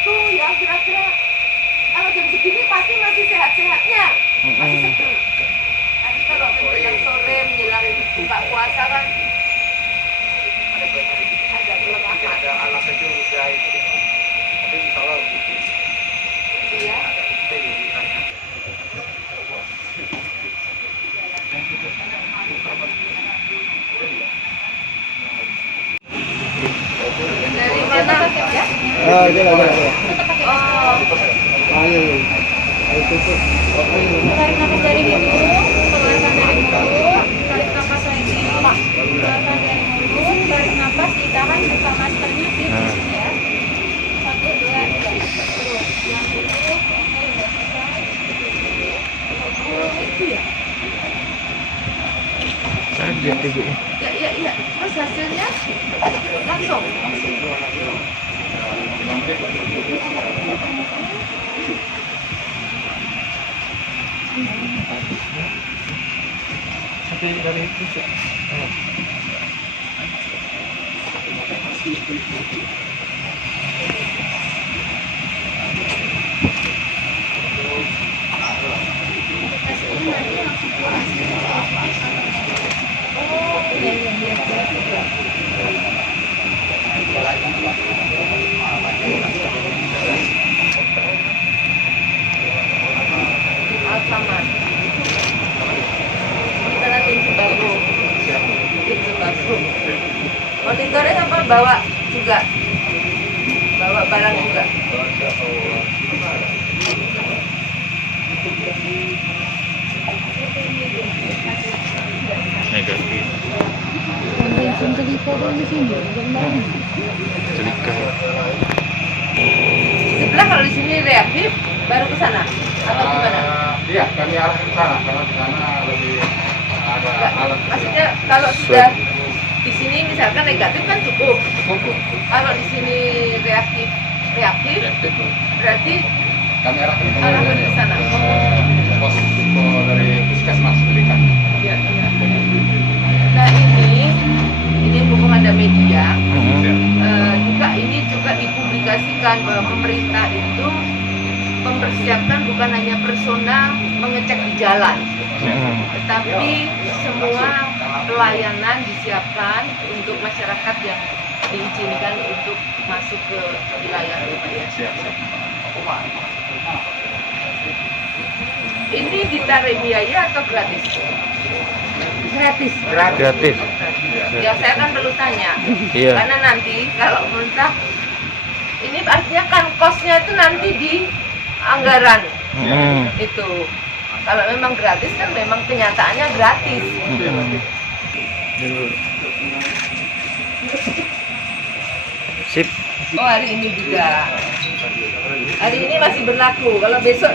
tuh ya kira-kira kalau jam segini pasti masih sehat-sehatnya, masih seger. Tapi kalau menjelang sore, menjelang buka puasa kan ada kelemahan. Ada alasan juga itu. Tapi insya Allah gitu. Iya. Dari mana ya? Ah, jalan. Oh, Ayo. Ayo tutup. Tarik nafas dari hidung, keluarkan dari mulut, tarik nafas lagi, keluarkan dari mulut, tarik nafas, ditahan, buka maskernya, sip di sini ya. 1, 2, 3, terus. Yang tutup, oke, udah selesai. itu ya. Kaget ibu. Iya. Terus hasilnya langsung. Tapi dari itu sih. Alfamart. Sementara tim sembako. Monitornya apa bawa juga? Bawa barang juga. Negatif. Celika. Sebelah kalau di sini reaktif, baru ke sana atau gimana? Iya, kami arah ke sana karena di sana lebih ada alat. Maksudnya kalau sudah di sini misalkan negatif kan cukup. Cukup. Kalau di sini reaktif, Reaktif. berarti Kami arahkan arahkan ke sana. pos dari puskesmas berikan. Iya. Nah ini mumpung ada media, juga ini juga dipublikasikan bahwa pemerintah itu mempersiapkan bukan hanya personal mengecek di jalan, tetapi semua pelayanan disiapkan untuk masyarakat yang diizinkan untuk masuk ke wilayah Surabaya. Ini ditarik biaya atau gratis? Gratis. Gratis. Ya saya kan perlu tanya, Iya. karena nanti kalau pemerintah ini artinya kan kosnya itu nanti di anggaran itu. Kalau memang gratis kan memang kenyataannya gratis. Sip. Oh hari ini juga. Hari ini masih berlaku. Kalau besok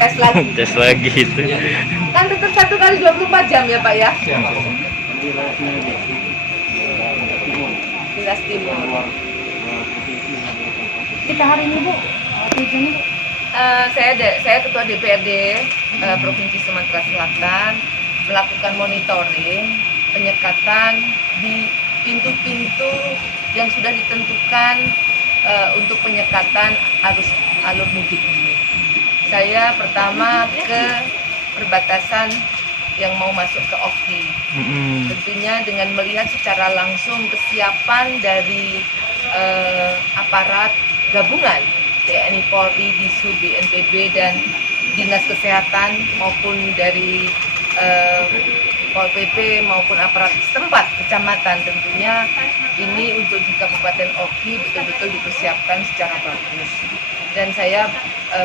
tes lagi. Tes lagi itu. Kan tetap 1 kali 24 jam ya Pak ya? Dinas Timur. Kita hari ini Bu, tujuannya Bu. Saya ketua DPRD Provinsi Sumatera Selatan melakukan monitoring penyekatan di pintu-pintu yang sudah ditentukan untuk penyekatan arus alur mudik ini. Saya pertama ke perbatasan yang mau masuk ke OKI. Tentunya dengan melihat secara langsung kesiapan dari aparat gabungan TNI Polri, Disub, BNPB dan Dinas Kesehatan maupun dari Pol PP maupun aparat setempat kecamatan, tentunya ini untuk di Kabupaten Oki betul-betul dipersiapkan secara bagus. Dan saya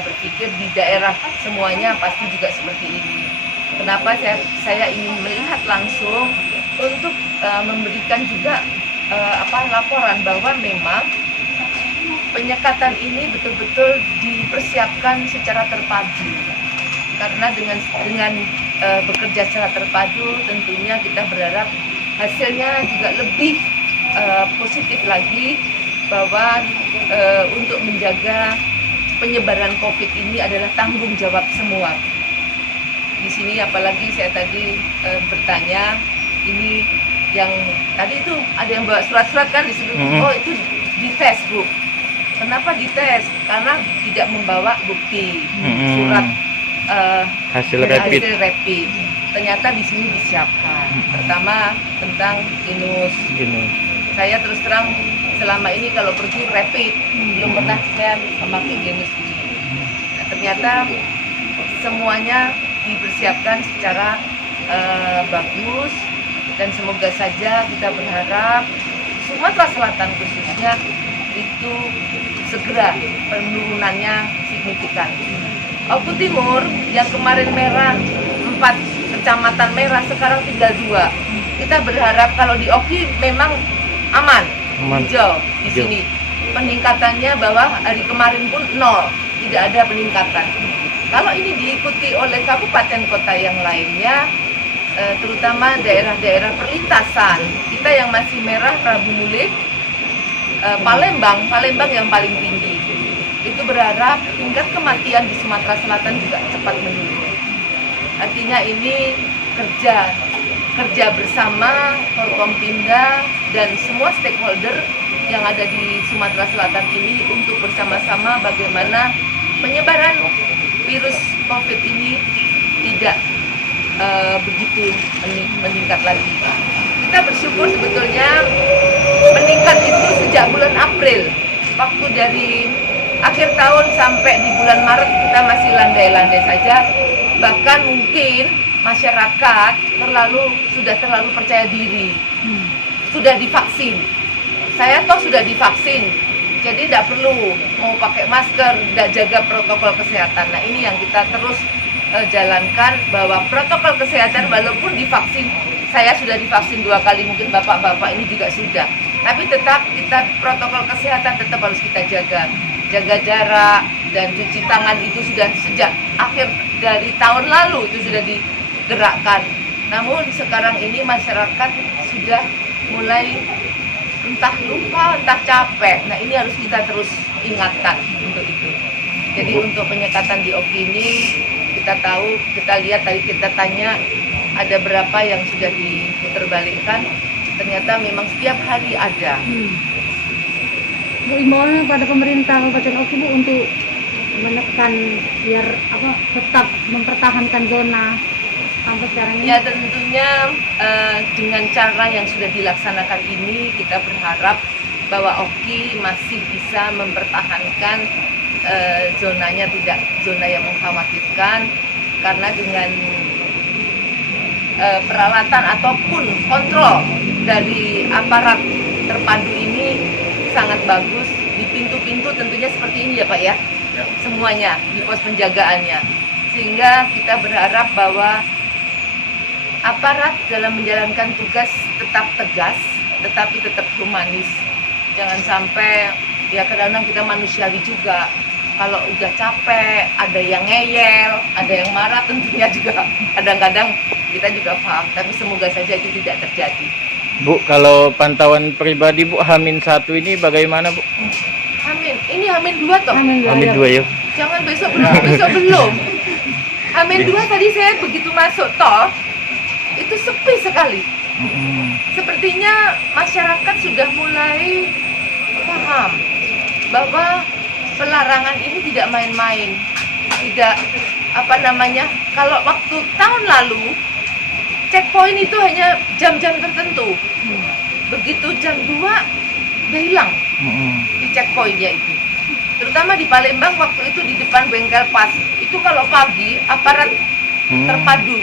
berpikir di daerah semuanya pasti juga seperti ini. Kenapa saya ingin melihat langsung untuk memberikan juga laporan bahwa memang penyekatan ini betul-betul dipersiapkan secara terpadu. Karena dengan bekerja secara terpadu, tentunya kita berharap hasilnya juga lebih positif lagi, bahwa untuk menjaga penyebaran COVID ini adalah tanggung jawab semua. Di sini apalagi saya tadi bertanya, ini yang tadi itu ada yang bawa surat-surat kan di situ, oh itu di Facebook. Kenapa dites? Karena tidak membawa bukti surat Hasil dari rapid. hasil rapid. Ternyata di sini disiapkan. Pertama tentang genus. Gini. Saya terus terang selama ini kalau pergi rapid belum pernah saya memakai genus ini. Nah, ternyata semuanya dipersiapkan secara bagus dan semoga saja kita berharap Sumatera Selatan khususnya itu segera penurunannya signifikan. Oku Timur yang kemarin merah 4 kecamatan merah sekarang tinggal 2. Kita berharap kalau di Oki memang aman. Hijau di Hijau. sini. Peningkatannya bahwa hari kemarin pun 0, tidak ada peningkatan. Kalau ini diikuti oleh kabupaten kota yang lainnya, terutama daerah-daerah perlintasan, kita yang masih merah Rabu Mulih, Palembang yang paling tinggi. Itu berharap tingkat kematian di Sumatera Selatan juga cepat menurun. Artinya ini kerja bersama Forkompimda dan semua stakeholder yang ada di Sumatera Selatan ini untuk bersama-sama bagaimana penyebaran virus COVID ini tidak begitu meningkat lagi. Kita bersyukur sebetulnya meningkat itu sejak bulan April. Waktu dari akhir tahun sampai di bulan Maret kita masih landai-landai saja. Bahkan mungkin masyarakat sudah terlalu percaya diri. Sudah divaksin. Saya toh sudah divaksin. Jadi tidak perlu mau pakai masker, tidak jaga protokol kesehatan. Nah ini yang kita terus jalankan bahwa protokol kesehatan walaupun divaksin, saya sudah divaksin 2 kali, mungkin bapak-bapak ini juga sudah. Tapi tetap kita protokol kesehatan tetap harus kita jaga jarak dan cuci tangan itu sudah sejak akhir dari tahun lalu itu sudah digerakkan. Namun sekarang ini masyarakat sudah mulai entah lupa, entah capek. Nah ini harus kita terus ingatkan untuk itu. Jadi untuk penyekatan di Oki ini kita tahu, kita lihat tadi kita tanya ada berapa yang sudah diputerbalikkan. Ternyata memang setiap hari ada. Bu, imbauannya pada pemerintah Kabupaten Oki Bu untuk menekan biar tetap mempertahankan zona sampai sekarang ini. Ya tentunya dengan cara yang sudah dilaksanakan ini kita berharap bahwa Oki masih bisa mempertahankan zonanya tidak zona yang mengkhawatirkan, karena dengan peralatan ataupun kontrol dari aparat terpadu ini sangat bagus. Di pintu-pintu tentunya seperti ini ya Pak ya, semuanya di pos penjagaannya, sehingga kita berharap bahwa aparat dalam menjalankan tugas tetap tegas tetapi tetap humanis. Jangan sampai ya kadang-kadang kita manusiawi juga, kalau udah capek ada yang ngeyel, ada yang marah, tentunya juga kadang-kadang kita juga paham, tapi semoga saja itu tidak terjadi. Bu, kalau pantauan pribadi Bu, H-1 ini bagaimana Bu? Ini H-2 toh? H-2 ya. Jangan besok belum. H-2 tadi saya begitu masuk tol, itu sepi sekali. Sepertinya masyarakat sudah mulai paham bahwa pelarangan ini tidak main-main. Tidak kalau waktu tahun lalu checkpoint itu hanya jam-jam tertentu. Begitu jam 2 udah hilang di checkpointnya itu. Terutama di Palembang waktu itu di depan bengkel pas. Itu kalau pagi aparat terpadu.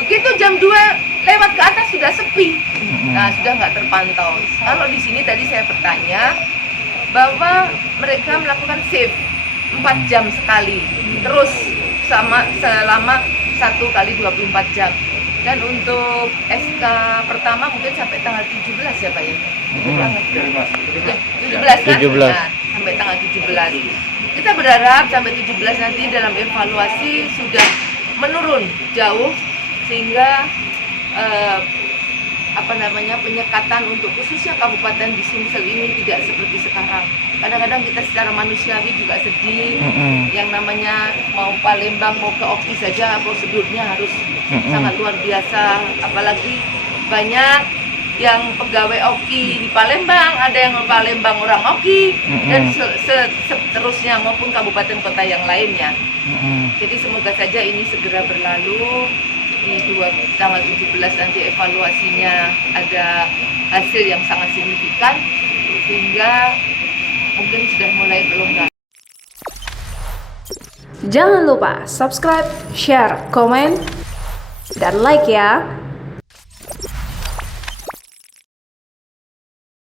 Begitu jam 2 lewat ke atas sudah sepi. Nah, sudah nggak terpantau. Kalau di sini tadi saya bertanya bahwa mereka melakukan shift 4 jam sekali. Terus selama 1 kali 24 jam. Dan untuk SK pertama mungkin sampai tanggal 17 ya Pak ya? 17 kan? 17. Nah, sampai tanggal 17. Kita berharap sampai 17 nanti dalam evaluasi sudah menurun jauh, sehingga penyekatan untuk khususnya kabupaten di Sumsel ini tidak seperti sekarang. Kadang-kadang kita secara manusiawi juga sedih. Yang namanya mau Palembang mau ke Oki saja prosedurnya harus sangat luar biasa, apalagi banyak yang pegawai Oki di Palembang, ada yang Palembang orang Oki, dan seterusnya maupun kabupaten kota yang lainnya. Jadi semoga saja ini segera berlalu, di tanggal 17 nanti evaluasinya ada hasil yang sangat signifikan, sehingga mungkin sudah mulai berlonggar. Jangan lupa subscribe, share, komen, dan like ya.